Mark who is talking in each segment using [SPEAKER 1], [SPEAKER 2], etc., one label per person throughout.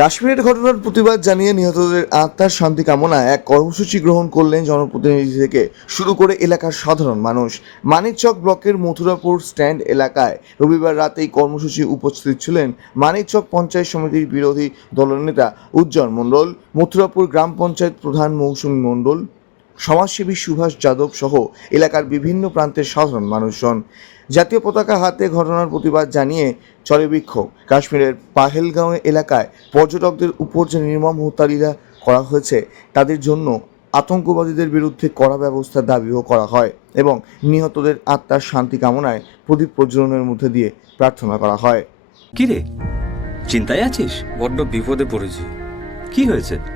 [SPEAKER 1] কাশ্মীরের ঘটনার প্রতিবাদ জানিয়ে নিহতদের আত্মার শান্তি কামনায় এক কর্মসূচি গ্রহণ করলেন জনপ্রতিনিধি থেকে শুরু করে এলাকার সাধারণ মানুষ। মানিকচক ব্লকের মথুরাপুর স্ট্যান্ড এলাকায় রবিবার রাতেই কর্মসূচি উপস্থিত ছিলেন মানিকচক পঞ্চায়েত সমিতির বিরোধী দলনেতা উজ্জ্বল মণ্ডল, মথুরাপুর গ্রাম পঞ্চায়েত প্রধান মৌসুমী মণ্ডল সমাজসেবী সুভাষ যাদব সহ এলাকার বিভিন্ন প্রান্তের সাধারণ মানুষজন। জাতীয় পতাকা হাতে ঘটনার প্রতিবাদ জানিয়ে চলে বিক্ষোভ। কাশ্মীরের পাহেলগাঁও এলাকায় পর্যটকদের উপর যে নির্মম হত্যালীলা করা হয়েছে। তাদের জন্য আতঙ্কবাদীদের বিরুদ্ধে কড়া ব্যবস্থার দাবিও করা হয় এবং নিহতদের আত্মার শান্তি কামনায় প্রদীপ প্রজ্বলনের মধ্যে দিয়ে প্রার্থনা করা হয়।
[SPEAKER 2] কি রে চিন্তায় আছিস?
[SPEAKER 3] বড্ড বিপদে পড়েছি।
[SPEAKER 2] কি হয়েছে?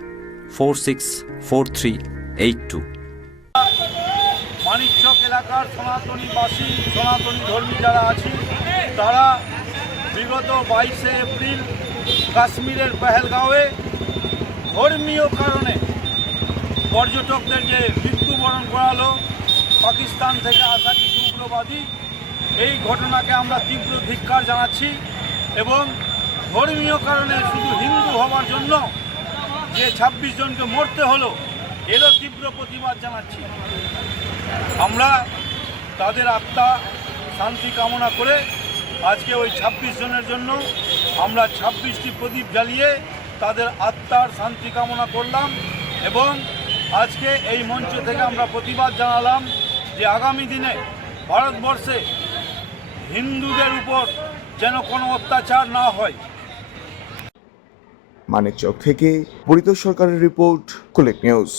[SPEAKER 2] four six four three eight two
[SPEAKER 4] এলাকার সনাতনীবাসী সনাতনী ধর্মী যারা তারা বিগত বাইশে এপ্রিল কাশ্মীরের পেহেলগাঁওয়ে ধর্মীয় কারণে পর্যটকদের যে মৃত্যুবরণ করালো, পাকিস্তান থেকে আসা কিছু উগ্রবাদী, এই ঘটনাকে আমরা তীব্র ধিক্কার জানাচ্ছি এবং ধর্মীয় কারণে শুধু হিন্দু হওয়ার জন্য যে ছাব্বিশ জনকে মরতে হলো, এরও তীব্র প্রতিবাদ জানাচ্ছি। আমরা তাদের আত্মা, শান্তি কামনা করে আজকে ওই ছাব্বিশ জনের জন্য আমরা ছাব্বিশটি প্রদীপ জ্বালিয়ে তাদের আত্মার শান্তি কামনা করলাম এবং আজকে এই মঞ্চ থেকে আমরা প্রতিবাদ জানালাম যে আগামী দিনে ভারতবর্ষে হিন্দুদের উপর যেন কোনো অত্যাচার না হয়।
[SPEAKER 1] মানিকচক থেকে পরিত সরকারের রিপোর্ট কুলেক নিউজ।